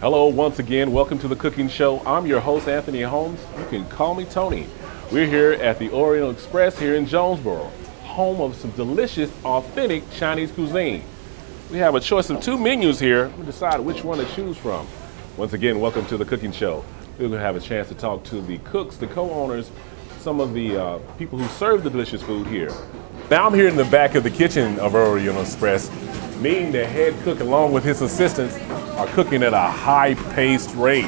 Hello, once again, welcome to the Cooking Show. I'm your host, Anthony Holmes. You can call me Tony. We're here at the Oriental Express here in Jonesboro, home of some delicious, authentic Chinese cuisine. We have a choice of 2 menus here. We'll decide which one to choose from. Once again, welcome to the Cooking Show. We're going to have a chance to talk to the cooks, the co-owners, some of the people who serve the delicious food here. Now I'm here in the back of the kitchen of Oriental Express, meeting the head cook along with his assistants are cooking at a high-paced rate.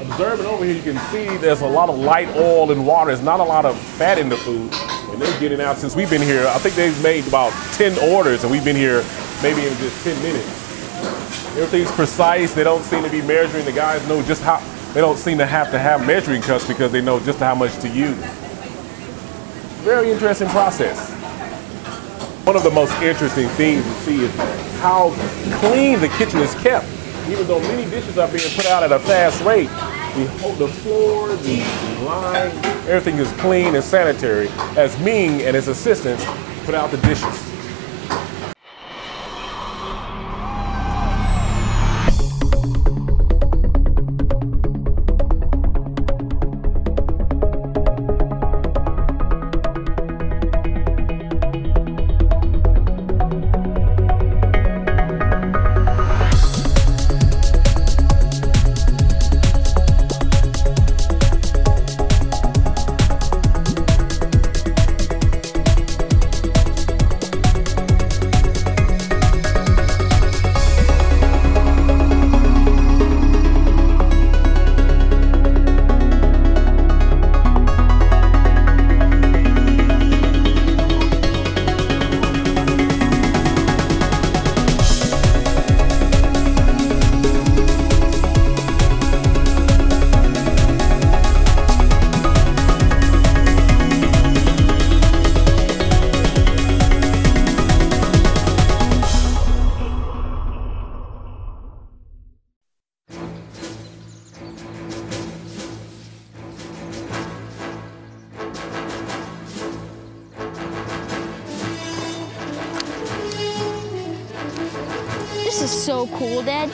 Observing over here, you can see there's a lot of light oil and water. There's not a lot of fat in the food, and they're getting out since we've been here. I think they've made about 10 orders, and we've been here maybe in just 10 minutes. Everything's precise. They don't seem to be measuring. The guys know just how, they don't seem to have measuring cups because they know just how much to use. Very interesting process. One of the most interesting things to see is how clean the kitchen is kept. Even though many dishes are being put out at a fast rate, the floor, the line, everything is clean and sanitary as Ming and his assistants put out the dishes. This is so cool, Dad.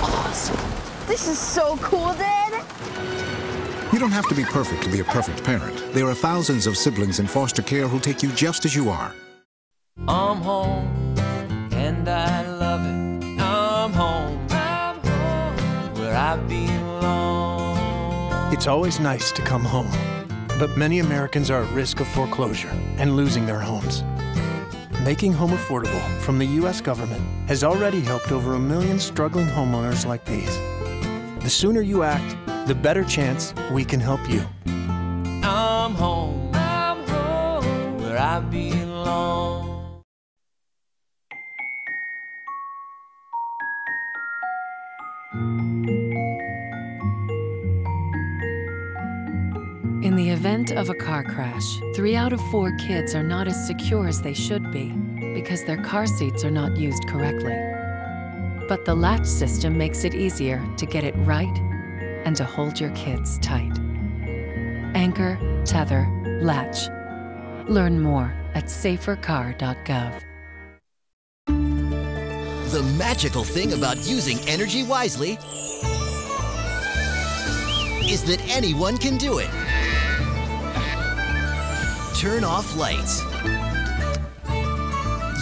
Awesome. This is so cool, Dad. You don't have to be perfect to be a perfect parent. There are thousands of siblings in foster care who'll take you just as you are. I'm home, and I love it. I'm home, where I belong. It's always nice to come home. But many Americans are at risk of foreclosure and losing their homes. Making home affordable from the U.S. government has already helped over 1 million struggling homeowners like these. The sooner you act, the better chance we can help you. I'm home, where I belong. In the event of a car crash, 3 out of 4 kids are not as secure as they should be because their car seats are not used correctly. But the latch system makes it easier to get it right and to hold your kids tight. Anchor, tether, latch. Learn more at safercar.gov. The magical thing about using energy wisely is that anyone can do it. Turn off lights.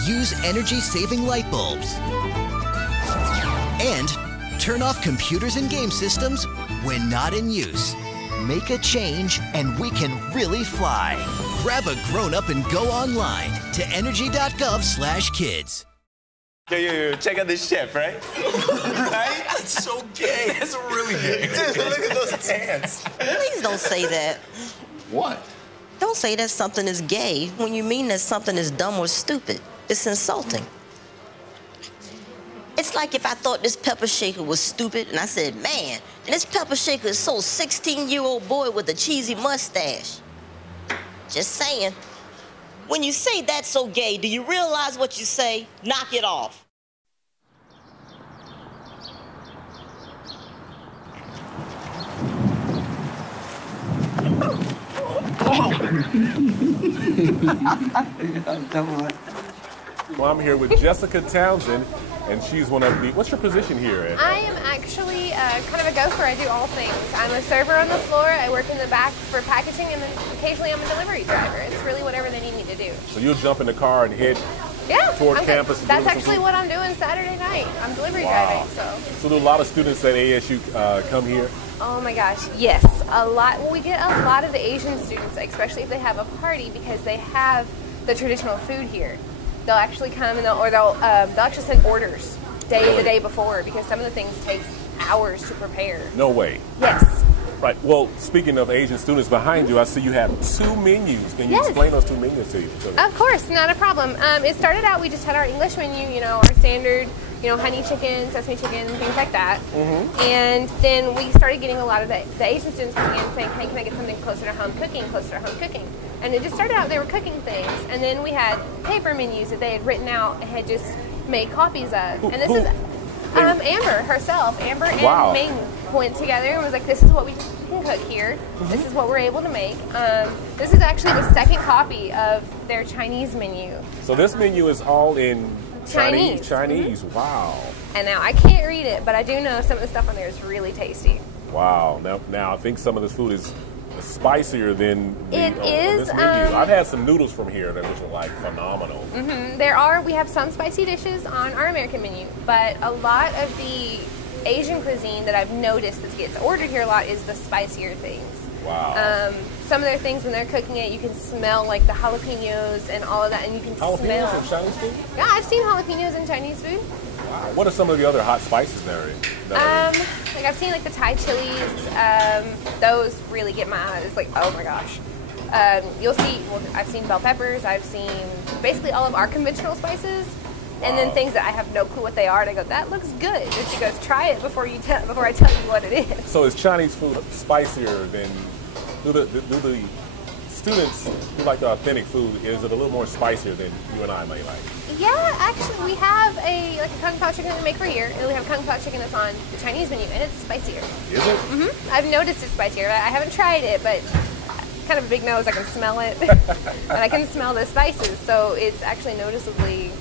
Use energy-saving light bulbs. And turn off computers and game systems when not in use. Make a change and we can really fly. Grab a grown-up and go online to energy.gov/kids. Yo, check out this chef, right? Right? That's so gay. That's really gay. Dude, look at those pants. Please don't say that. What? Don't say that something is gay when you mean that something is dumb or stupid. It's insulting. It's like if I thought this pepper shaker was stupid and I said, man, this pepper shaker is so 16-year-old boy with a cheesy mustache. Just saying. When you say that's so gay, do you realize what you say? Knock it off. Well, I'm here with Jessica Townsend, and she's one of the, what's your position here at? I am actually kind of a gopher. I do all things. I'm a server on the floor. I work in the back for packaging, and then occasionally I'm a delivery driver. It's really whatever they need me to do. So you'll jump in the car and head toward campus? That's actually what I'm doing Saturday night. I'm delivery driving. So do a lot of students at ASU come here? Oh my gosh, yes. A lot. Well, we get a lot of the Asian students, especially if they have a party, because they have the traditional food here. They'll actually come and they'll actually send orders the day before, because some of the things take hours to prepare. No way. Yes. Right. Well, speaking of Asian students, behind you, I see you have 2 menus. Can you explain those 2 menus to you? Of course, not a problem. It started out, we just had our English menu, you know, our standard, you know, honey chicken, sesame chicken, things like that. And then we started getting a lot of the Asian students coming in saying, hey, can I get something closer to home cooking, And it just started out, they were cooking things. And then we had paper menus that they had written out and had just made copies of. And this is Amber herself. Amber and Ming went together and was like, this is what we can cook here. This is what we're able to make. This is actually the second copy of their Chinese menu. So this menu is all in Chinese. Wow. And now I can't read it, but I do know some of the stuff on there is really tasty. Now I think some of this food is spicier than this menu. I've had some noodles from here that was like phenomenal. We have some spicy dishes on our American menu, but a lot of the Asian cuisine that I've noticed that gets ordered here a lot is the spicier things. Wow. Some of their things, when they're cooking it, you can smell like the jalapenos and all of that, and you can smell. Jalapenos in Chinese food? Yeah, I've seen jalapenos in Chinese food. Wow. What are some of the other hot spices there? Like I've seen like the Thai chilies. Those really get my eyes. Like, oh my gosh. You'll see. Well, I've seen bell peppers. I've seen basically all of our conventional spices. And then things that I have no clue what they are, and I go, that looks good. And she goes, try it before I tell you what it is. So is Chinese food spicier than, do the students who like the authentic food, is it a little more spicier than you and I may like? Yeah, actually, we have a Kung Pao chicken that we make for here, and we have Kung Pao chicken that's on the Chinese menu, and it's spicier. Is it? I've noticed it's spicier. I haven't tried it, but kind of a big nose, I can smell it. And I can smell the spices, so it's actually noticeably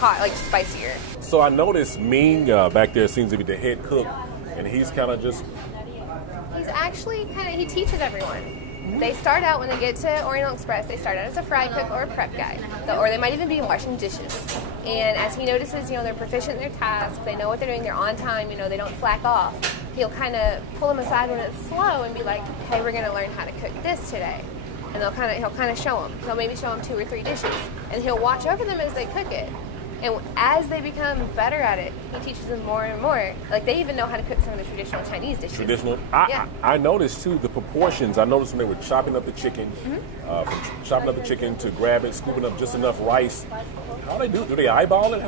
hot, like spicier. So I noticed Ming back there seems to be the head cook, and he's kind of just... He's actually he teaches everyone. They start out, when they get to Oriental Express, they start out as a fry cook or a prep guy, or they might even be washing dishes. And as he notices, you know, they're proficient in their task, they know what they're doing, they're on time, you know, they don't slack off. He'll kind of pull them aside when it's slow and be like, hey, we're going to learn how to cook this today. And he'll kind of show them. He'll maybe show them 2 or 3 dishes, and he'll watch over them as they cook it. And as they become better at it, he teaches them more and more. Like, they even know how to cook some of the traditional Chinese dishes. I noticed, too, the proportions. I noticed when they were chopping up the chicken, from chopping up the chicken to grab it, scooping up just enough rice. How do they do it? Do they eyeball it?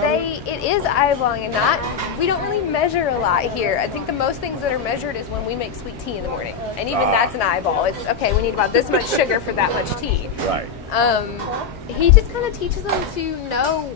It is eyeballing, and we don't really measure a lot here. I think the most things that are measured is when we make sweet tea in the morning. And even that's an eyeball. It's, okay, we need about this much sugar for that much tea. Right. He just kind of teaches them to know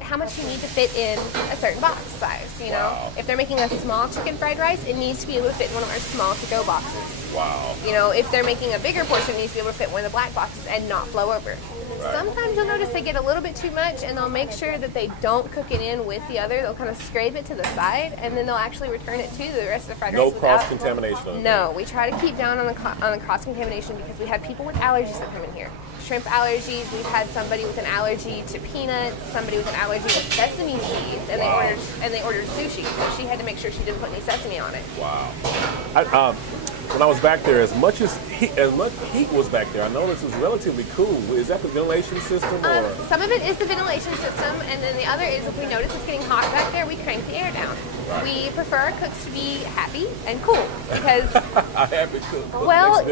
how much you need to fit in a certain box size, you know? If they're making a small chicken fried rice, it needs to be able to fit in one of our small to-go boxes. Wow. You know, if they're making a bigger portion, it needs to be able to fit in one of the black boxes and not flow over. Right. Sometimes you'll notice they get a little bit too much, and they'll make sure that they don't cook it in with the other. They'll kind of scrape it to the side, and then they'll actually return it to the rest of the fried rice. No cross-contamination. No, we try to keep down on the cross-contamination because we have people with allergies that come in here. Shrimp allergies. We've had somebody with an allergy to peanuts, somebody with an allergy to sesame seeds, and they ordered sushi. So she had to make sure she didn't put any sesame on it. Wow. When I was back there, as much heat was back there, I noticed it was relatively cool. Is that the ventilation system? Or? Some of it is the ventilation system, and then the other is if we notice it's getting hot back there, we crank the air down. Right. We prefer our cooks to be happy and cool because happy cook. Well,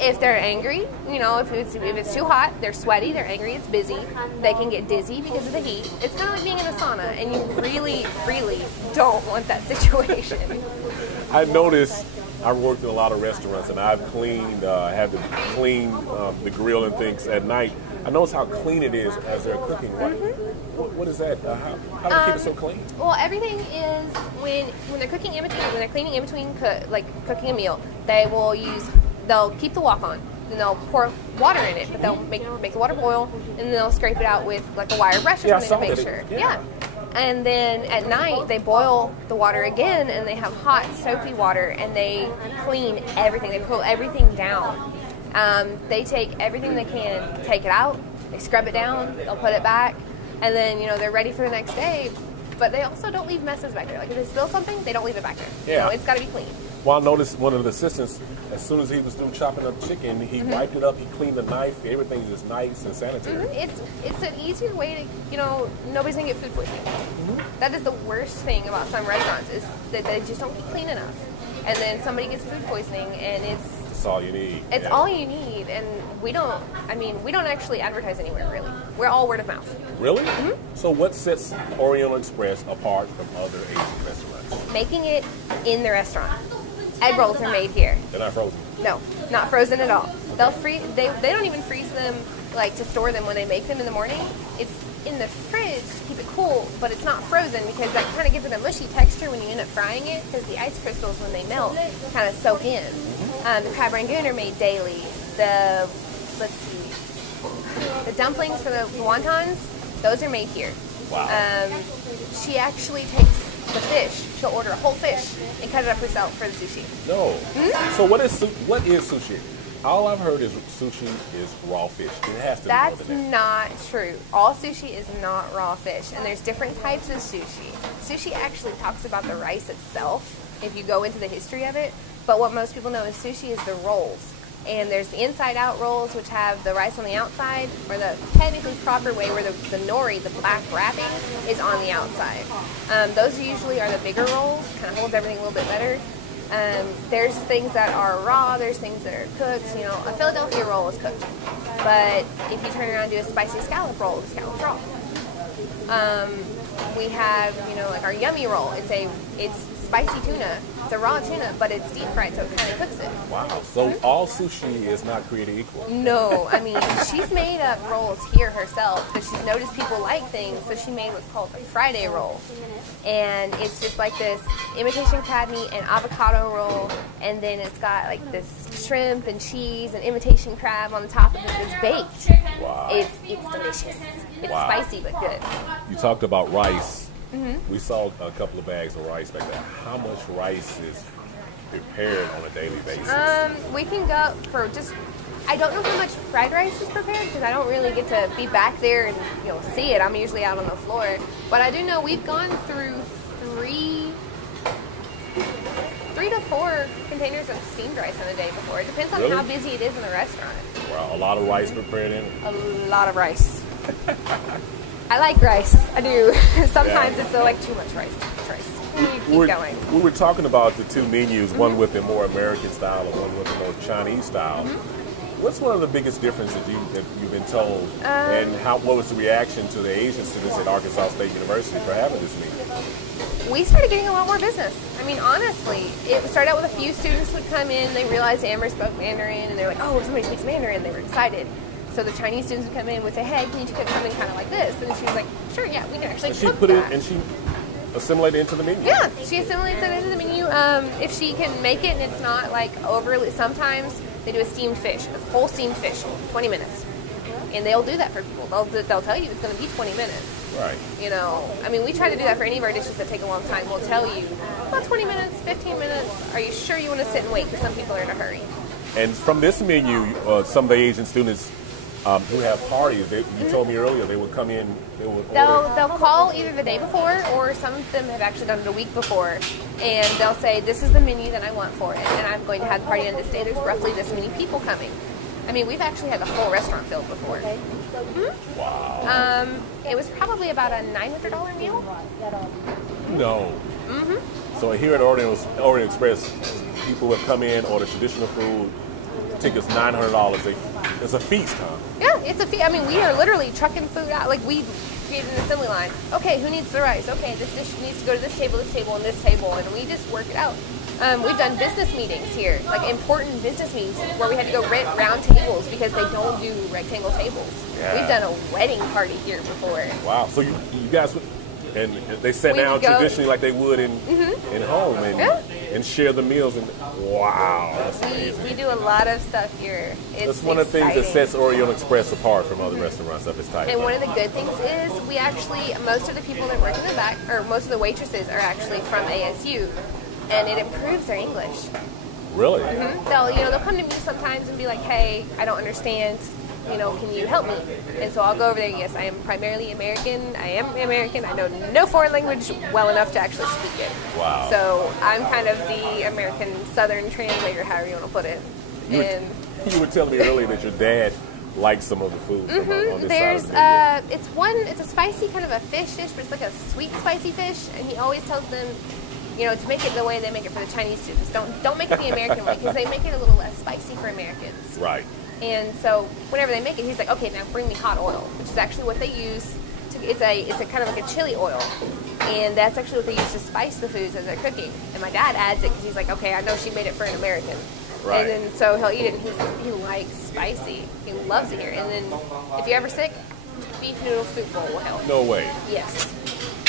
if they're angry, you know, if it's too hot, they're sweaty, they're angry, it's busy, they can get dizzy because of the heat. It's kind of like being in a sauna, and you really, really don't want that situation. I noticed. I've worked in a lot of restaurants, and I've cleaned, had to clean the grill and things at night. I notice how clean it is as they're cooking. What is that? How do they keep it so clean? Well, everything is when they're cooking in between, when they're cleaning in between, cooking a meal, they'll keep the wok on. then they'll pour water in it, but they'll make the water boil, and then they'll scrape it out with like a wire brush or something to make sure. Yeah. And then at night, they boil the water again, and they have hot, soapy water, and they clean everything. They pull everything down. They take everything they can, take it out, they scrub it down, they'll put it back, and then, you know, they're ready for the next day. But they also don't leave messes back there. Like, if they spill something, they don't leave it back there. Yeah. You know, it's got to be clean. Well, I noticed one of the assistants, as soon as he was through chopping up chicken, he wiped it up, he cleaned the knife, everything's just nice and sanitary. It's an easier way to, you know, nobody's going to get food poisoning. That is the worst thing about some restaurants, is that they just don't keep clean enough. And then somebody gets food poisoning, and it's all you need. It's all you need, and we don't actually advertise anywhere, really. We're all word of mouth. Really? So what sets Oriental Express apart from other Asian restaurants? Making it in the restaurant. Egg rolls are made here. They're not frozen? No, not frozen at all. They'll freeze. They don't even freeze them, like, to store them when they make them in the morning. It's in the fridge to keep it cool, but it's not frozen because that kind of gives it a mushy texture when you end up frying it, because the ice crystals, when they melt, kind of soak in. The crab rangoon are made daily. The dumplings for the wontons, those are made here. Wow. She actually takes the fish. She'll order a whole fish and cut it up herself for the sushi. No. So what is sushi? All I've heard is sushi is raw fish. It has to be more than that. That's not true. All sushi is not raw fish, and there's different types of sushi. Sushi actually talks about the rice itself, if you go into the history of it, but what most people know is sushi is the rolls. And there's the inside-out rolls, which have the rice on the outside, or the technically proper way where the nori, the black wrapping, is on the outside. Those usually are the bigger rolls, kind of holds everything a little bit better. There's things that are raw, there's things that are cooked. You know, a Philadelphia roll is cooked. But if you turn around and do a spicy scallop roll, the scallop's raw. We have, you know, like our yummy roll. It's spicy tuna. It's a raw tuna, but it's deep fried, so it kind of cooks it. Wow. So all sushi is not created equal. No, I mean, she's made up rolls here herself, because she's noticed people like things, so she made what's called a Friday roll. And it's just like this imitation crab meat and avocado roll, and then it's got like this shrimp and cheese and imitation crab on the top of it. It's baked. Wow. It's delicious. It's spicy but good. You talked about rice. We saw a couple of bags of rice back there. How much rice is prepared on a daily basis? We can go for just, I don't know how much fried rice is prepared, because I don't really get to be back there and, you know, see it. I'm usually out on the floor. But I do know we've gone through three to four containers of steamed rice in a day before. It depends on how busy it is in the restaurant. Wow, a lot of rice prepared in it? A lot of rice. I like rice. I do. Sometimes it's like too much rice. You keep going. We were talking about the two menus, one with the more American style and one with the more Chinese style. What's one of the biggest differences you've been told, and what was the reaction to the Asian students at Arkansas State University for having this meeting? We started getting a lot more business. I mean, honestly, it started out with a few students would come in, they realized Amber spoke Mandarin, and they're like, oh, somebody speaks Mandarin. They were excited. So the Chinese students would come in and would say, hey, can you cook something kind of like this? And she was like, sure, yeah, we can actually cook that. And she assimilated into the menu? Yeah, she assimilates it into the menu. If she can make it and it's not like overly, sometimes they do a steamed fish, a whole steamed fish, 20 minutes. And they'll do that for people. They'll tell you it's going to be 20 minutes. Right. You know, I mean, we try to do that for any of our dishes that take a long time. We'll tell you, about 20 minutes, 15 minutes. Are you sure you want to sit and wait? Because some people are in a hurry. And from this menu, some of the Asian students who have parties, you told me earlier, they would come in, They'll call either the day before, or some of them have actually done it a week before, and they'll say, this is the menu that I want for it, and I'm going to have the party on this day. There's roughly this many people coming. I mean, we've actually had the whole restaurant filled before. Wow. It was probably about a $900 meal. No. So here at Oriental Express, people have come in, order traditional food, tickets $900. It's a feast, huh? Yeah, it's a feast. I mean, we are literally trucking food out. Like, we get an assembly line. Okay, who needs the rice? Okay, this dish needs to go to this table, and this table, and we just work it out. We've done business meetings here, like important business meetings, where we had to go rent round tables because they don't do rectangle tables. Yeah. We've done a wedding party here before. Wow. So you guys, and they sat down traditionally like they would in home, and and share the meals. And wow, that's amazing. We do a lot of stuff here. That's one of the things that sets Oriental Express apart from other restaurants of its type. And one of the good things is we actually, most of the people that work in the back, or most of the waitresses are actually from ASU, and it improves their English. Really? They'll come to me sometimes and be like, hey, I don't understand, can you help me? And so I'll go over there. Yes, I am primarily American. I am American. I know no foreign language well enough to actually speak it. Wow. So I'm kind of the American Southern translator, however you want to put it. You were telling me earlier that your dad likes some of the food on this There's side of the it's a spicy kind of a fish dish, but it's like a sweet spicy fish, and he always tells them, to make it the way they make it for the Chinese students. Don't make it the American way, because they make it a little less spicy for Americans. Right. And so whenever they make it, he's like, okay, now bring me hot oil, which is actually what they use. It's a kind of like a chili oil, and that's actually what they use to spice the foods as they're cooking. And my dad adds it because he's like, okay, I know she made it for an American. Right. And then so he'll eat it, and he likes spicy. He loves it here. And then if you're ever sick, beef noodle soup bowl will help. No way. Yes.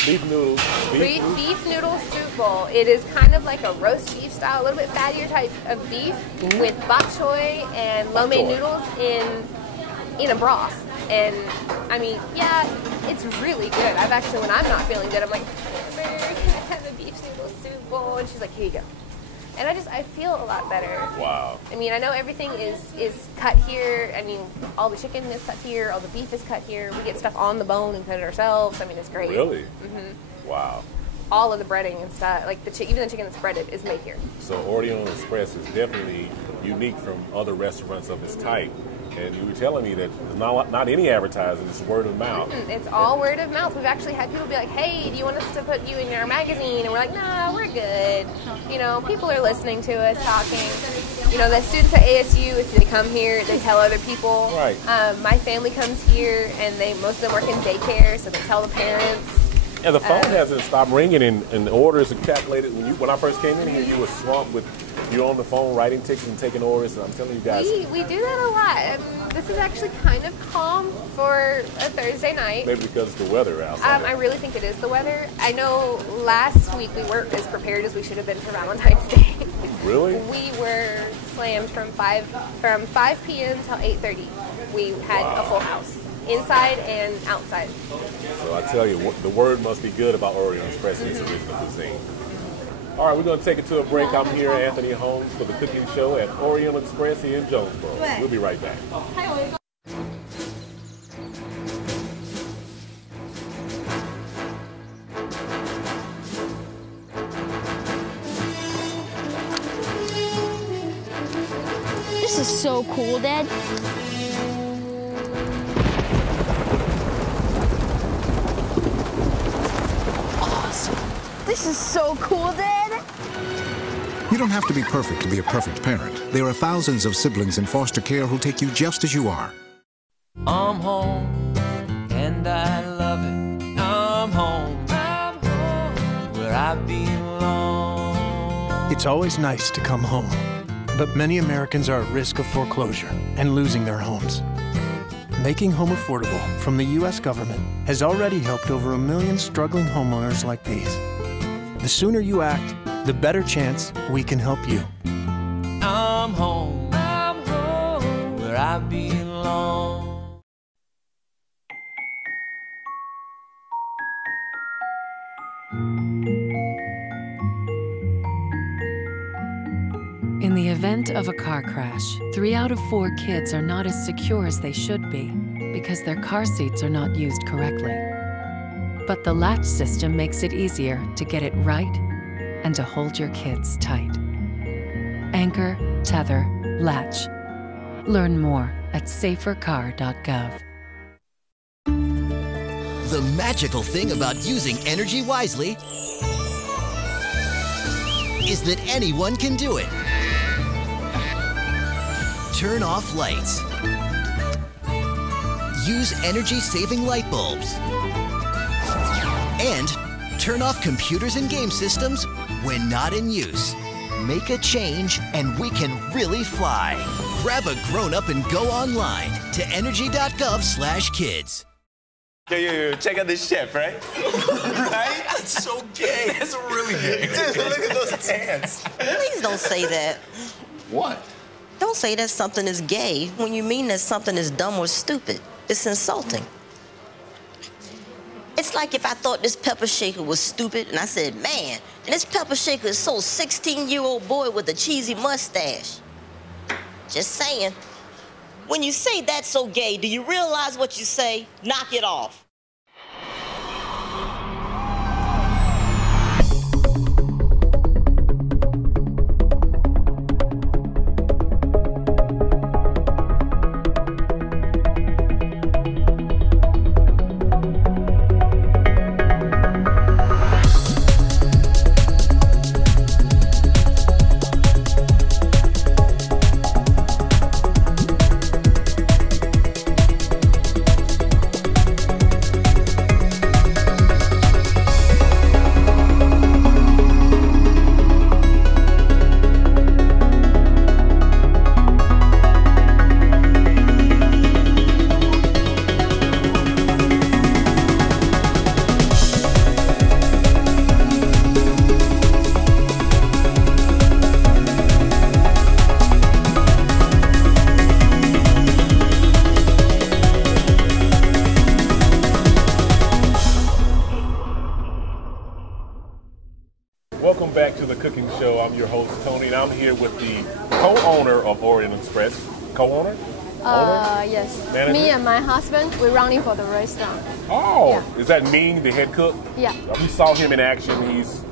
Beef noodles. Beef noodle soup bowl. It is kind of like a roast beef style, a little bit fattier type of beef with bok choy and lo mein noodles in a broth. And I mean, yeah, it's really good. I've actually, when I'm not feeling good, I'm like, can I have a beef noodle soup bowl? And she's like, here you go. And I feel a lot better. Wow. I mean, I know everything is cut here. I mean, all the chicken is cut here. All the beef is cut here. We get stuff on the bone and cut it ourselves. I mean, it's great. Really? Wow. All of the breading and stuff, like even the chicken that's breaded, is made here. So Oriental Express is definitely unique from other restaurants of its type. And you were telling me that not any advertising, it's word of mouth. It's all word of mouth. We've actually had people be like, hey, do you want us to put you in our magazine? And we're like, no, we're good. People are listening to us talking. The students at ASU, if they come here, they tell other people. Right. My family comes here, and most of them work in daycare, so they tell the parents. And the phone hasn't stopped ringing, and the orders are calculated. When I first came in here, you were swamped with, you're on the phone writing tickets and taking orders, and I'm telling you guys. We do that a lot. This is actually kind of calm for a Thursday night. Maybe because of the weather outside. I really think it is the weather. I know last week we weren't as prepared as we should have been for Valentine's Day. Really? We were slammed from 5 p.m. till 8:30. We had a full house, inside and outside. So I tell you, the word must be good about Oriental Express and its original cuisine. All right, we're going to take it to a break. I'm here, Anthony Holmes, for the Cooking Show at Oriental Express here in Jonesboro. We'll be right back. This is so cool, Dad. This is so cool, Dad. You don't have to be perfect to be a perfect parent. There are thousands of siblings in foster care who'll take you just as you are. I'm home, and I love it. I'm home, where I belong. It's always nice to come home, but many Americans are at risk of foreclosure and losing their homes. Making home affordable from the U.S. government has already helped over 1 million struggling homeowners like these. The sooner you act, the better chance we can help you. I'm home, where I belong. In the event of a car crash, 3 out of 4 kids are not as secure as they should be because their car seats are not used correctly. But the latch system makes it easier to get it right and to hold your kids tight. Anchor, tether, latch. Learn more at safercar.gov. The magical thing about using energy wisely is that anyone can do it. Turn off lights. Use energy-saving light bulbs. And turn off computers and game systems when not in use. Make a change and we can really fly. Grab a grown-up and go online to energy.gov/kids. Yo, check out this chef, right? Right? That's so gay. That's really gay. Look at those pants. Please don't say that. What? Don't say that something is gay when you mean that something is dumb or stupid. It's insulting. It's like if I thought this pepper shaker was stupid and I said, man, and this pepper shaker is so 16-year-old boy with a cheesy mustache. Just saying. When you say that's so gay, do you realize what you say? Knock it off. Welcome back to the Cooking Show. I'm your host, Tony, and I'm here with the co-owner of Oriental Express. Co-owner? Yes. Manager? Me and my husband, we're running for the restaurant. Oh, yeah. Is that Ming, the head cook? Yeah. We saw him in action. He's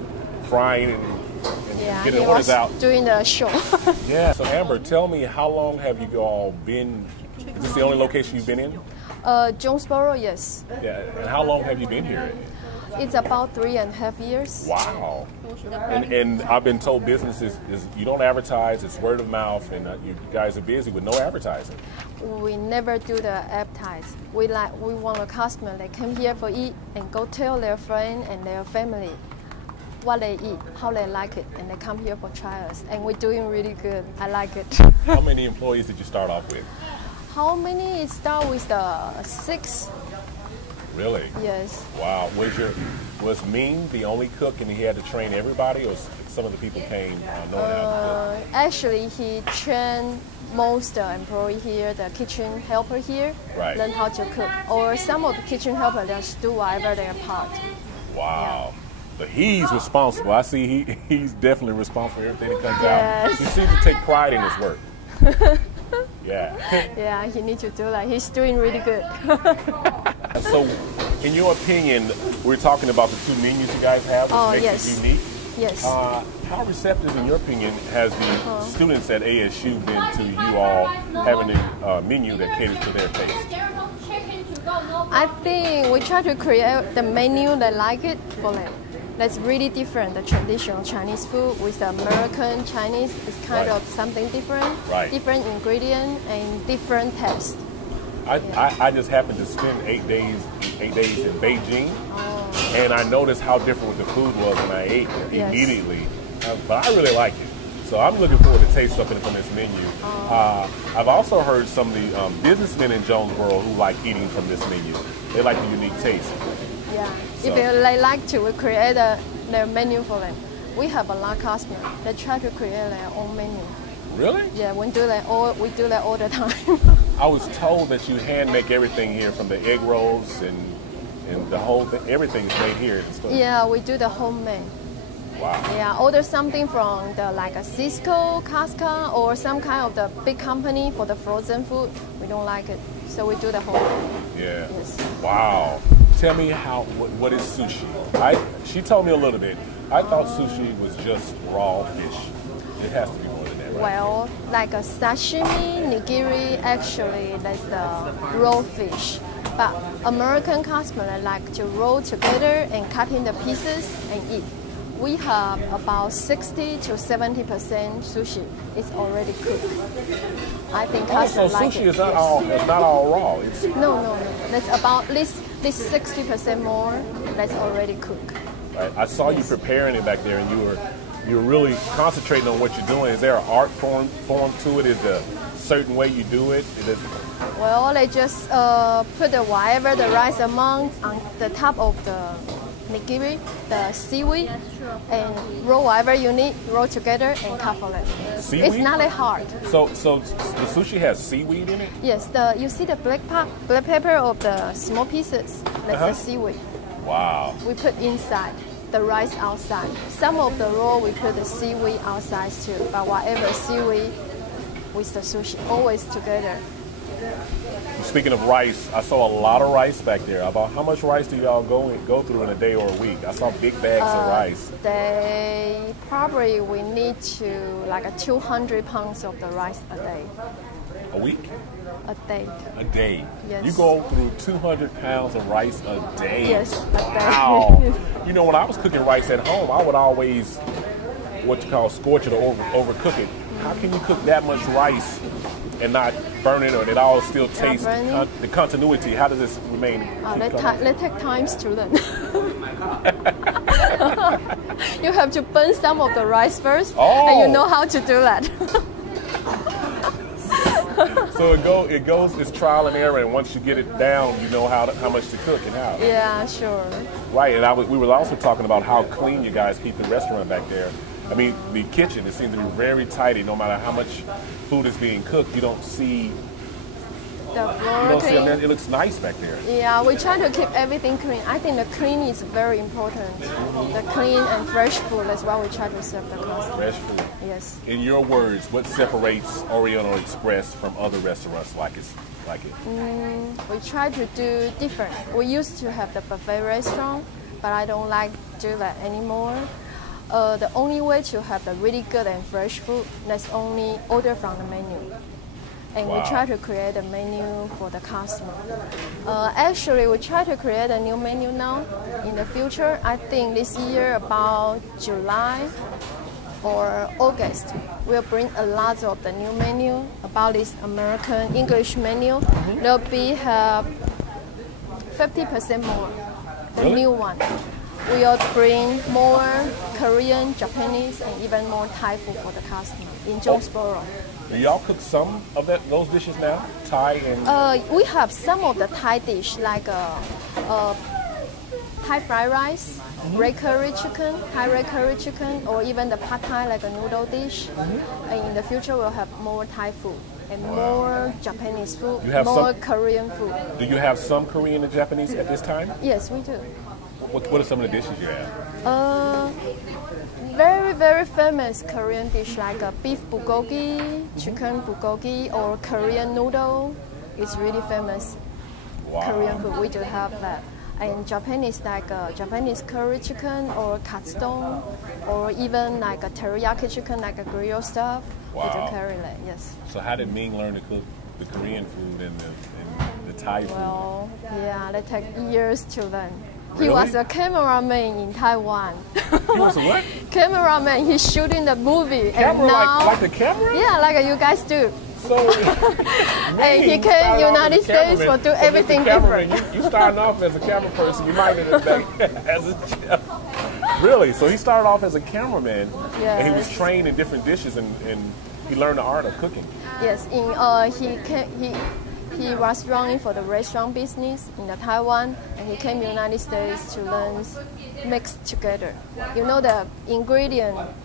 frying and getting the orders out. Doing the show. Yeah. So Amber, tell me, how long have you all been? Is this the only location you've been in? Jonesboro, yes. Yeah. And how long have you been here? It's about 3.5 years. Wow. And I've been told business is you don't advertise, it's word of mouth, and you guys are busy with no advertising. We never do the advertise. We want a customer that come here for eat and go tell their friend and their family what they eat, how they like it, and they come here for trials. And we're doing really good. I like it. How many employees did you start off with? How many? It start with the 6. Really? Yes. Wow. Was Ming the only cook and he had to train everybody, or some of the people came knowing how to cook? Actually, he trained most employee here, the kitchen helper here, learn how to cook. Or some of the kitchen helper just do whatever their part. Wow. Yeah. But he's responsible. I see he's definitely responsible for everything that comes out. He seems to take pride in his work. Yeah. Yeah, he needs to do that. He's doing really good. So, in your opinion, we're talking about the 2 menus you guys have, which makes it unique. Yes. How receptive, in your opinion, has the students at ASU been to you all having a menu that caters to their taste? I think we try to create the menu that like it for them. That's really different. The traditional Chinese food with the American Chinese is kind of something different. Different ingredient and different taste. I just happened to spend 8 days in Beijing, and I noticed how different the food was when I ate immediately. But I really like it. So I'm looking forward to taste something from this menu. I've also heard some of the businessmen in Jonesboro who like eating from this menu. They like the unique taste. Yeah, so. If they like to, we create their menu for them. We have a lot of customers. They try to create their own menu. Really? Yeah, we do that all the time. I was told that you hand make everything here, from the egg rolls and the whole thing. Everything's made here at the store. Yeah, we do the homemade. Wow. Yeah, order something from like a Cisco, Costco, or some kind of the big company for the frozen food. We don't like it, so we do the homemade. Yeah. Yes. Wow. Tell me what is sushi? She told me a little bit. I thought sushi was just raw fish. It has to be more than that, right? Well, like a sashimi, nigiri, actually that's the raw fish. But American customers like to roll together and cut in the pieces and eat. We have about 60 to 70% sushi. It's already cooked. I think customers like it. So sushi is not all raw. No. That's about at least 60% more that's already cooked. Right. I saw you preparing it back there, and you were really concentrating on what you're doing. Is there an art form to it? Is the certain way you do it? Well, they just put whatever the rice among on the top of the nigiri, the seaweed, and roll whatever you need, roll together and cover it. Seaweed? It's not that hard. So the sushi has seaweed in it? Yes, you see the black pepper of the small pieces, that's the seaweed. Wow. We put inside, the rice outside. Some of the roll we put the seaweed outside too, but whatever seaweed with the sushi, always together. Speaking of rice, I saw a lot of rice back there. About how much rice do y'all go through in a day or a week? I saw big bags of rice. We need to like 200 pounds of the rice a day. A week? A day. A day. Yes. You go through 200 pounds of rice a day. Yes, a day. Wow. You know, when I was cooking rice at home, I would always scorch it or overcook it. How can you cook that much rice and not burn it, or it all still tastes the continuity? How does this remain? Let's take time to learn. You have to burn some of the rice first, and you know how to do that. So it's trial and error, and once you get it down, you know how much to cook and how. Yeah, sure. Right, and we were also talking about how clean you guys keep the restaurant back there. I mean, the kitchen, it seems to be very tidy. No matter how much food is being cooked, you don't see the floor clean. It looks nice back there. Yeah, we try to keep everything clean. I think the clean is very important. The clean and fresh food is what we try to serve the customer. Fresh food. Yes. In your words, what separates Oriental Express from other restaurants like it? We try to do different. We used to have the buffet restaurant, but I don't like to do that anymore. The only way to have the really good and fresh food, that's only order from the menu. And we try to create a menu for the customer. Actually, we try to create a new menu now. In the future, I think this year about July or August, we'll bring a lot of the new menu about this American English menu. There'll be 50% more, the new one. We'll bring more Korean, Japanese, and even more Thai food for the customer in Jonesboro. Do y'all cook some of those dishes now? Thai and... We have some of the Thai dish, like Thai fried rice, red curry chicken, Thai red curry chicken, or even the pad Thai, like a noodle dish. And in the future, we'll have more Thai food and more Japanese food, more Korean food. Do you have some Korean and Japanese at this time? Yes, we do. What are some of the dishes you have? Very, very famous Korean dish like a beef bulgogi, chicken bulgogi, or Korean noodle. It's really famous Korean food. We do have that. And Japanese like a Japanese curry chicken or katsudon, or even like a teriyaki chicken, like a grill stuff. We do carry that, yes. So how did Ming learn to cook the Korean food and the Thai food? Well, yeah, it took years to learn. Really? He was a cameraman in Taiwan. He was a what? Cameraman. He's shooting the movie. Camera, and now, like the camera? Yeah, like you guys do. So, and he came United States for do everything different. You started off as a camera person. You might end up as a chef. Really? So he started off as a cameraman, and he was trained in different dishes, and he learned the art of cooking. Yes. He was running for the restaurant business in the Taiwan, and he came to the United States to learn mix together. You know the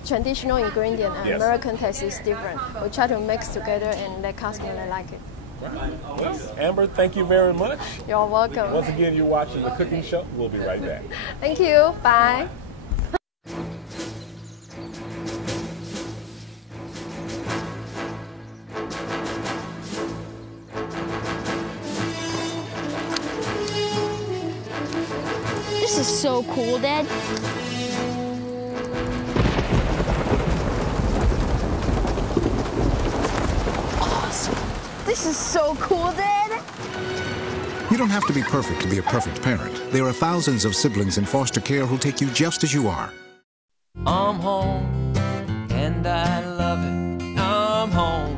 traditional ingredient and American taste is different. We try to mix together and let customers like it. Well, Amber, thank you very much. You're welcome. Once again, you're watching The Cooking Show. We'll be right back. Thank you. Bye. This is so cool, Dad. Awesome. This is so cool, Dad. You don't have to be perfect to be a perfect parent. There are thousands of siblings in foster care who'll take you just as you are. I'm home, and I love it. I'm home,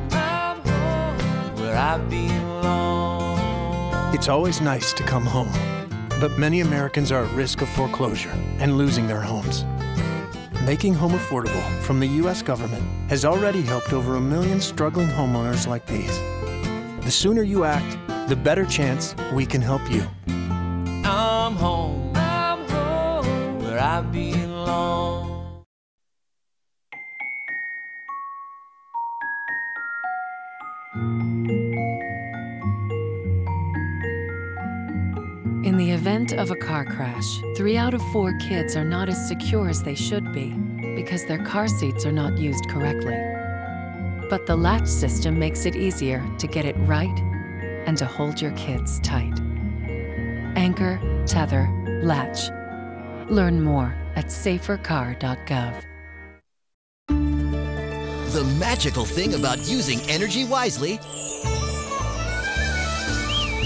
where I belong. It's always nice to come home. But many Americans are at risk of foreclosure and losing their homes. Making home affordable from the U.S. government has already helped over 1 million struggling homeowners like these. The sooner you act, the better chance we can help you. I'm home where I belong. In the event of a car crash, 3 out of 4 kids are not as secure as they should be because their car seats are not used correctly. But the latch system makes it easier to get it right and to hold your kids tight. Anchor, tether, latch. Learn more at safercar.gov. The magical thing about using energy wisely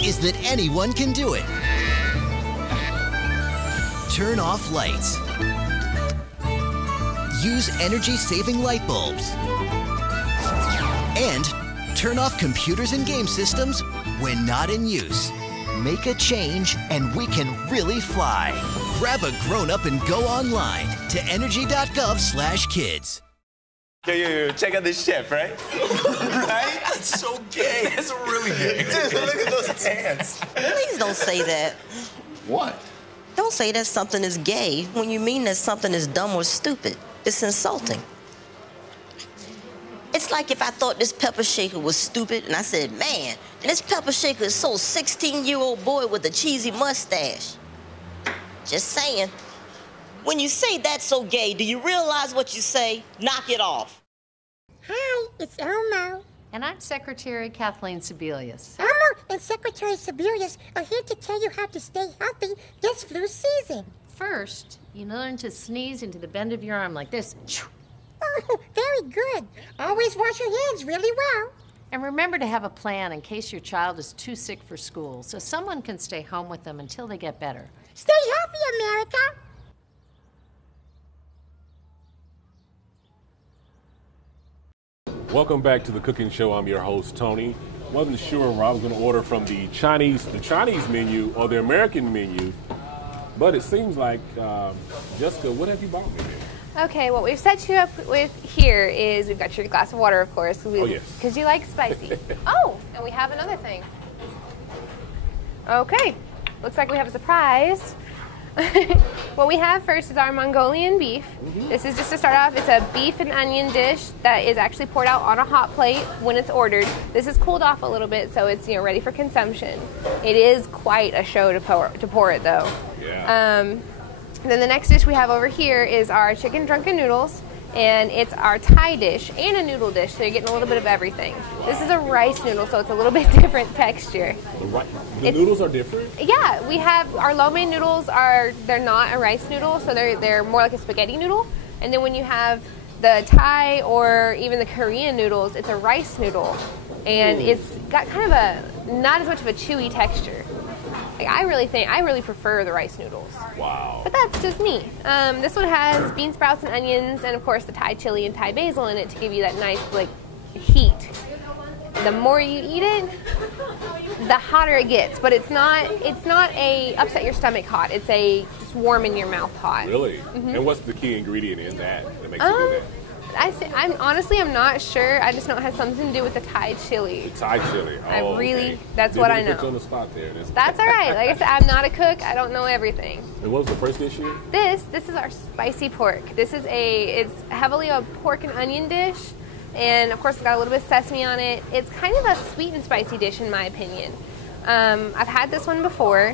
is that anyone can do it. Turn off lights. Use energy-saving light bulbs. And turn off computers and game systems when not in use. Make a change and we can really fly. Grab a grown-up and go online to energy.gov/kids. Yo, check out this chef, right? Right? That's so gay. That's really gay. Dude, look at those hands. Please don't say that. What? Don't say that something is gay when you mean that something is dumb or stupid. It's insulting. It's like if I thought this pepper shaker was stupid and I said, man, this pepper shaker is so 16-year-old boy with a cheesy mustache. Just saying. When you say that's so gay, do you realize what you say? Knock it off. Hi, it's Elmo. And I'm Secretary Kathleen Sebelius. Elmo and Secretary Sebelius are here to tell you how to stay healthy this flu season. First, you learn to sneeze into the bend of your arm like this. Oh, very good. Always wash your hands really well. And remember to have a plan in case your child is too sick for school, so someone can stay home with them until they get better. Stay healthy, America. Welcome back to the Cooking Show. I'm your host, Tony. Wasn't sure where I was going to order from the Chinese menu or the American menu, but it seems like, Jessica, what have you bought me there? Okay, what we've set you up with here is we've got your glass of water, of course, because you like spicy. Oh, and we have another thing. Okay, looks like we have a surprise. What we have first is our Mongolian beef. This is just to start off. It's a beef and onion dish that is actually poured out on a hot plate when it's ordered. This is cooled off a little bit, so it's ready for consumption. It is quite a show to pour it though. Yeah. Then the next dish we have over here is our chicken drunken noodles, and it's our Thai dish and a noodle dish, so you're getting a little bit of everything. Wow. This is a rice noodle, so it's a little bit different texture. The noodles are different? Yeah, we have our lo mein noodles they're not a rice noodle, so they're more like a spaghetti noodle. And then when you have the Thai or even the Korean noodles, it's a rice noodle, and it's got kind of a not as much of a chewy texture. Like, I really prefer the rice noodles. Wow. But that's just me. This one has bean sprouts and onions, and of course the Thai chili and Thai basil in it to give you that nice like heat. The more you eat it, the hotter it gets. But it's not a upset your stomach hot. It's a just warm in your mouth hot. Really? And what's the key ingredient in that makes it do that? I'm not sure. I just know it has something to do with the Thai chili. The Thai chili. Oh, that's what I know. Put you on the spot there. That's all right. Like I said, I'm not a cook. I don't know everything. And what was the first dish here? This is our spicy pork. It's heavily a pork and onion dish, and of course it's got a little bit of sesame on it. It's kind of a sweet and spicy dish in my opinion. I've had this one before,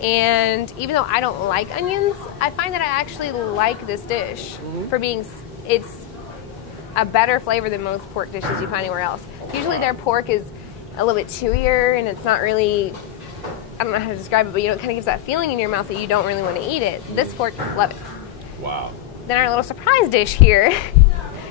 and even though I don't like onions, I find that I actually like this dish for being it's a better flavor than most pork dishes you find anywhere else. Usually their pork is a little bit chewier and it's not really, I don't know how to describe it, but it kind of gives that feeling in your mouth that you don't really want to eat it. This pork, love it. Wow. Then our little surprise dish here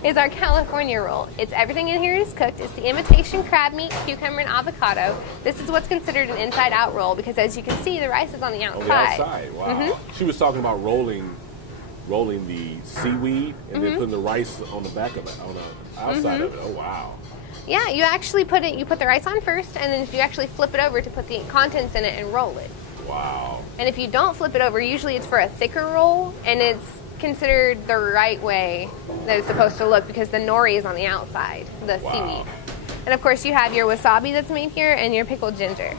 is our California roll. It's everything in here is cooked. It's the imitation crab meat, cucumber, and avocado. This is what's considered an inside-out roll because as you can see, the rice is on the outside. On the outside, wow. She was talking about rolling the seaweed and then putting the rice on the back of it, on the outside of it. Oh, wow. Yeah, you actually put the rice on first, and then you actually flip it over to put the contents in it and roll it. Wow. And if you don't flip it over, usually it's for a thicker roll, and considered the right way that it's supposed to look because the nori is on the outside, the seaweed. And of course you have your wasabi that's made here and your pickled ginger.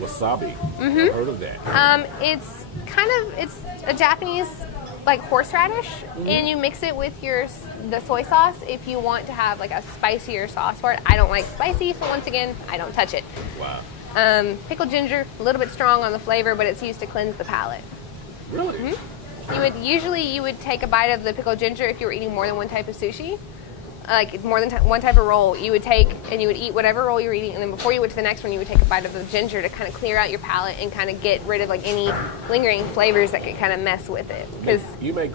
Wasabi. I've heard of that. It's it's a Japanese like horseradish, and you mix it with the soy sauce if you want to have like a spicier sauce for it. I don't like spicy, so once again, I don't touch it. Wow. Pickled ginger, a little bit strong on the flavor, but it's used to cleanse the palate. Really? You would take a bite of the pickled ginger if you were eating more than one type of sushi. Like more than one type of roll, you would take and you would eat whatever roll you were eating, and then before you went to the next one, you would take a bite of the ginger to kind of clear out your palate and kind of get rid of like any lingering flavors that could kind of mess with it. Because you make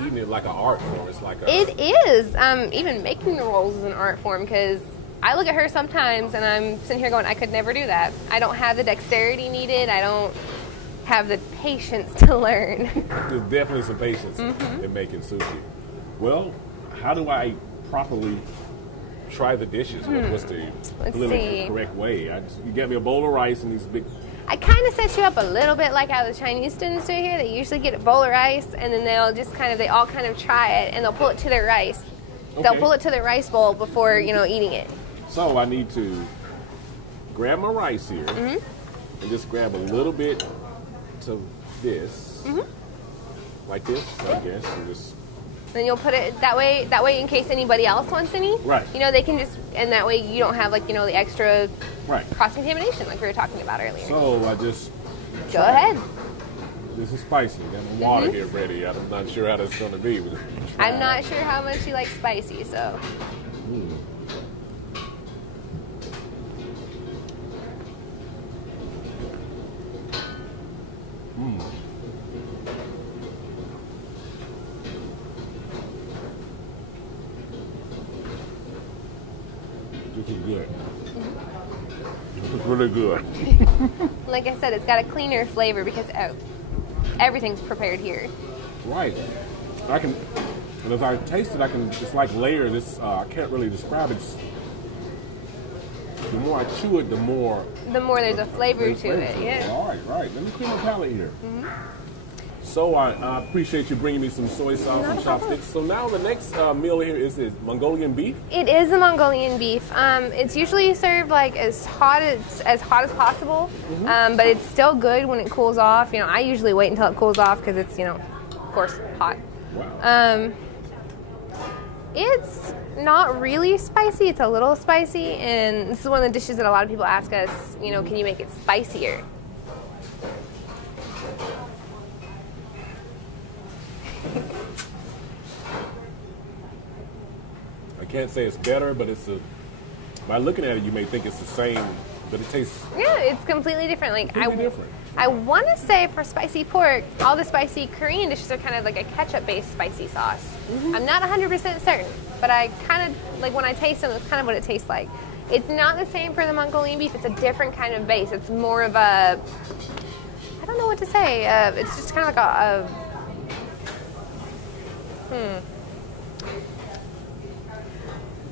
eating it like an art form. It's like it is. Even making the rolls is an art form because I look at her sometimes and I'm sitting here going, I could never do that. I don't have the dexterity needed. I don't have the patience to learn. There's definitely some patience in making sushi. Well, how do I properly try the dishes? What's the politically correct way? You get me a bowl of rice and these big... I kind of set you up a little bit like how the Chinese students do here. They usually get a bowl of rice and then they'll just they all kind of try it and they'll pull it to their rice. Okay. They'll pull it to their rice bowl before, eating it. So I need to grab my rice here and just grab a little bit to this, like this, I guess, and just... Then you'll put it that way in case anybody else wants any. Right. They can just, and that way you don't have the extra cross-contamination like we were talking about earlier. So I just... Go ahead. This is spicy. Got my water here ready. I'm not sure how that's going to be. I'm not sure how much you like spicy, so... This is good. This is really good. Like I said, it's got a cleaner flavor because everything's prepared here. Right. And as I taste it, I can just like layer this. I can't really describe it. The more I chew it, the more there's a flavor to it. Yeah. All right. Let me clean my palate here. So I appreciate you bringing me some soy sauce and chopsticks. So now the next meal here is Mongolian beef? It is a Mongolian beef. It's usually served like as hot as possible, but it's still good when it cools off. I usually wait until it cools off because it's, of course, hot. Wow. It's not really spicy. It's a little spicy, and this is one of the dishes that a lot of people ask us, can you make it spicier? I can't say it's better, but by looking at it, you may think it's the same, but it tastes... Yeah, it's completely different. Different. I want to say for spicy pork, all the spicy Korean dishes are kind of like a ketchup-based spicy sauce. I'm not 100% certain, but I kind of, when I taste them, that's kind of what it tastes like. It's not the same for the Mongolian beef. It's a different kind of base. It's more of a... I don't know what to say. It's just kind of like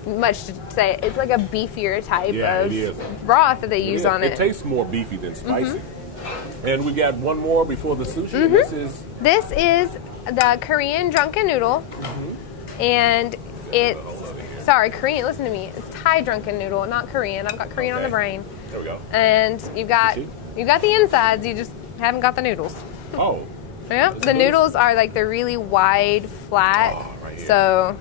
much to say. It's like a beefier type of broth that they use on it. It tastes more beefy than spicy. And we got one more before the sushi. This is the Korean drunken noodle, and it's Korean. Listen to me. It's Thai drunken noodle, not Korean. I've got Korean on the brain. There we go. And you've got the insides. You just haven't got the noodles. Oh. Yeah. The noodles are they're really wide, flat. Oh, right here. So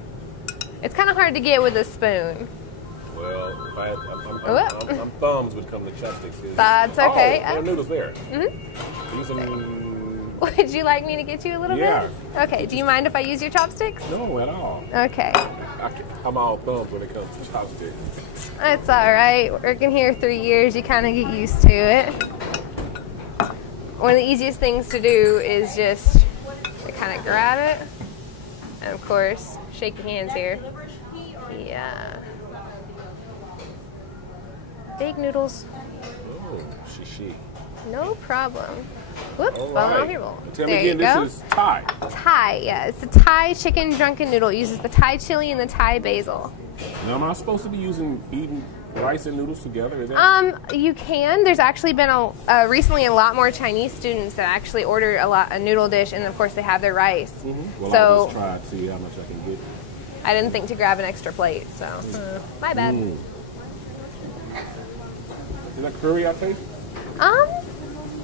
it's kind of hard to get with a spoon. Well, I'm thumbs would come to chopsticks. That's okay. Oh, there are noodles there. Would you like me to get you a little bit? Okay. Do you mind if I use your chopsticks? No, at all. Okay. I'm all thumbs when it comes to chopsticks. That's all right. Working here 3 years, you kind of get used to it. One of the easiest things to do is just to kind of grab it, and of course, shake your hands here. Yeah. Big noodles. Oh, shishi. No problem. Whoops, falling off your bowl. Tell me again, this is Thai. Thai, yeah. It's a Thai chicken drunken noodle. It uses the Thai chili and the Thai basil. Now, am I supposed to be eating rice and noodles together? Is that? You can. There's actually been recently a lot more Chinese students that actually order a noodle dish, and of course they have their rice. Well, So I'll just try to see how much I can get. I didn't think to grab an extra plate, so my bad. Is that curry I taste?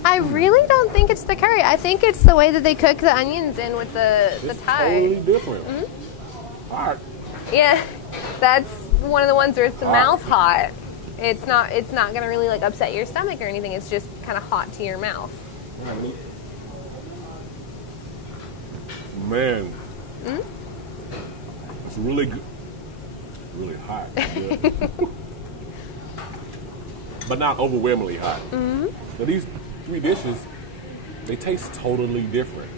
I really don't think it's the curry. I think it's the way that they cook the onions in with the Thai. Totally different. Hot. Yeah, that's one of the ones where it's the mouth hot. It's not gonna really like upset your stomach or anything. It's just kind of hot to your mouth. Man, it's really good. Really hot. But not overwhelmingly hot. Now these 3 dishes, they taste totally different.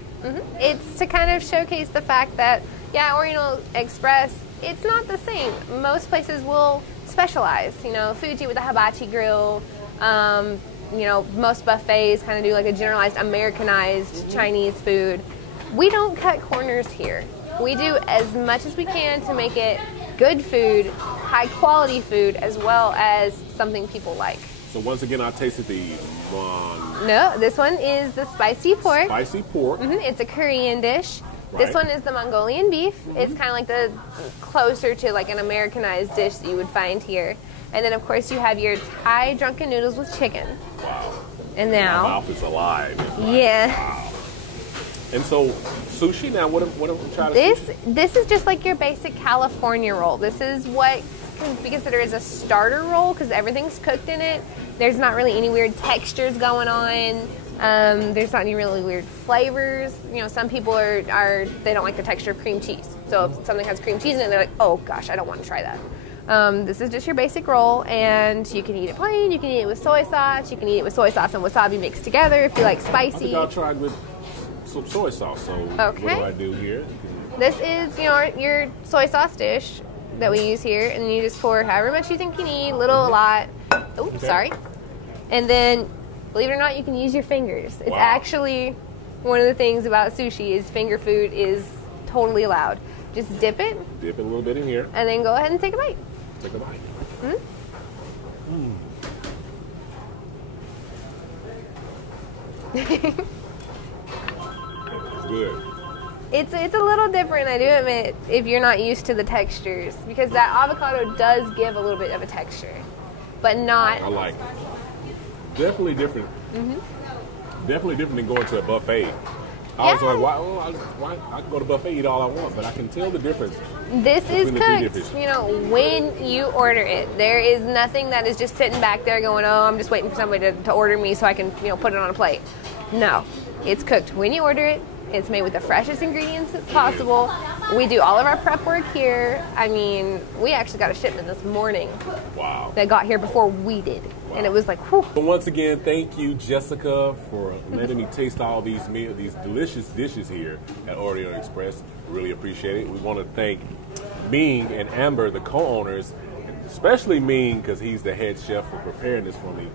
It's to kind of showcase the fact that, yeah, Oriental Express, it's not the same. Most places will specialize. You know, Fuji with the hibachi grill. You know, most buffets kind of do like a generalized Americanized Chinese food. We don't cut corners here. We do as much as we can to make it good food, high quality food, as well as something people like. So once again, I tasted the No, this one is the spicy pork. Spicy pork. It's a Korean dish. Right. This one is the Mongolian beef. It's kind of like the closer to like an Americanized dish that you would find here. And then of course you have your Thai drunken noodles with chicken. Wow. And now, my mouth is alive. It's like, yeah. Wow. And so sushi now, what am I trying to see? This is just like your basic California roll. This is what can be considered as a starter roll because everything's cooked in it. There's not really any weird textures going on. There's not any really weird flavors. You know, some people they don't like the texture of cream cheese. So if something has cream cheese in it, they're like, oh gosh, I don't want to try that. This is just your basic roll, and you can eat it plain. You can eat it with soy sauce. You can eat it with soy sauce and wasabi mixed together if you like spicy. I think I'll try it with some soy sauce. So okay. What do I do here? This is your soy sauce dish that we use here, and you just pour however much you think you need, little, a lot. Oh, okay. Sorry. And then, believe it or not, you can use your fingers. It's actually one of the things about sushi is finger food is totally allowed. Just dip it. Dip it a little bit in here. And then go ahead and take a bite. Take a bite. Good. It's a little different, I do admit, if you're not used to the textures, because that avocado does give a little bit of a texture, but not. I like it. Definitely different. Definitely different than going to a buffet. I was like, why I can go to a buffet, eat all I want, but I can tell the difference. This is cooked, you know, when you order it. There is nothing that is just sitting back there going, oh, I'm just waiting for somebody to order me so I can, you know, put it on a plate. No, it's cooked when you order it. It's made with the freshest ingredients possible. We do all of our prep work here. I mean, we actually got a shipment this morning. Wow. That got here before we did. Wow. And it was like, whew. But once again, thank you, Jessica, for letting me taste all these delicious dishes here at Oriental Express. Really appreciate it. We want to thank Ming and Amber, the co-owners, especially Ming, because he's the head chef, for preparing this for me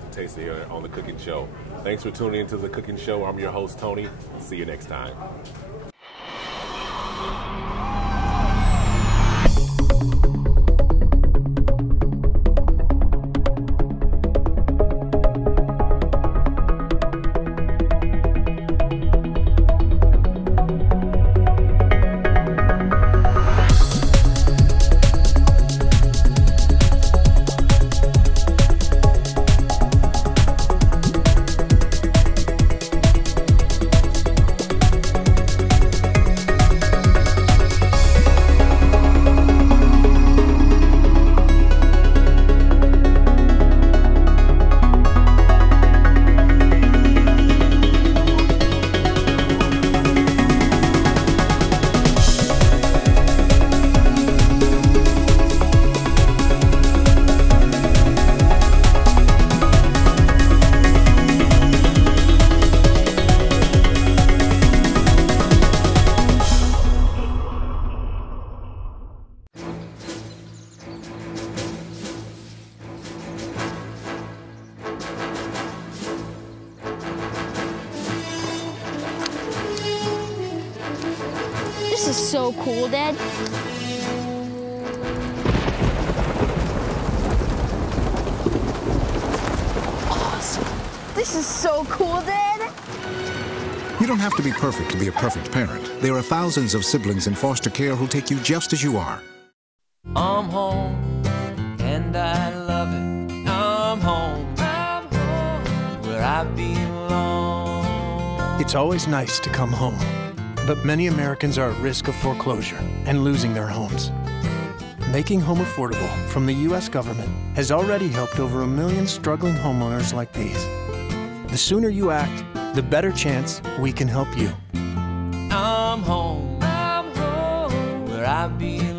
to taste it here on The Cooking Show. Thanks for tuning into The Cooking Show. I'm your host, Tony. See you next time. This is so cool, Dad. This is so cool, Dad. You don't have to be perfect to be a perfect parent. There are thousands of siblings in foster care who'll take you just as you are. I'm home, and I love it. I'm home, where I belong. It's always nice to come home, but many Americans are at risk of foreclosure and losing their homes. Making home affordable from the U.S. government has already helped over 1 million struggling homeowners like these. The sooner you act, the better chance we can help you. I'm home, where I belong.